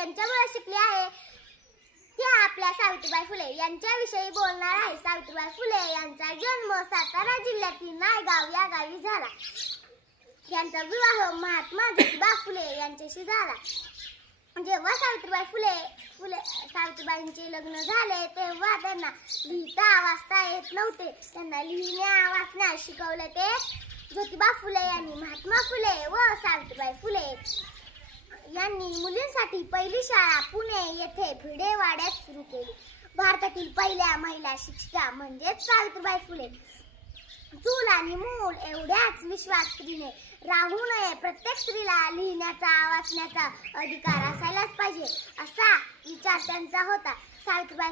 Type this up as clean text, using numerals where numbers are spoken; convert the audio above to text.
ज्यांच्यामुळे शिकली आहे ते आपल्या सावित्रीबाई फुले यांच्याविषयी बोलणार आहे। सावित्रीबाई फुले यांचा जन्म सातारा जिल्ह्यातील नायगाव या गावी झाला। यांचा विवाह महात्मा ज्योतिबा फुले यांच्याशी झाला। जेव्हा सावित्रीबाईंचे लग्न झाले तेव्हा त्यांना लिहिता वाचता येत नव्हते। त्यांना लिहिण्या वाचण्यास शिकवले ते ज्योतिबा फुले यांनी। महात्मा फुले व सावित्रीबाई फुले यांनी मुलींसाठी पहिली शाळा पुणे येथे भिडेवाड्यात सुरू केली। भारतातील पहिल्या महिला शिक्षिका म्हणजेच सावित्रीबाई फुले। चूल आणि मूल एवढ्याच विश्वास स्त्रीने राहू नये, प्रत्येक स्त्रीला लिहिण्याचा वाचण्याचा अधिकार असायलाच पाहिजे असा विचार त्यांचा होता। सावित्रीबाई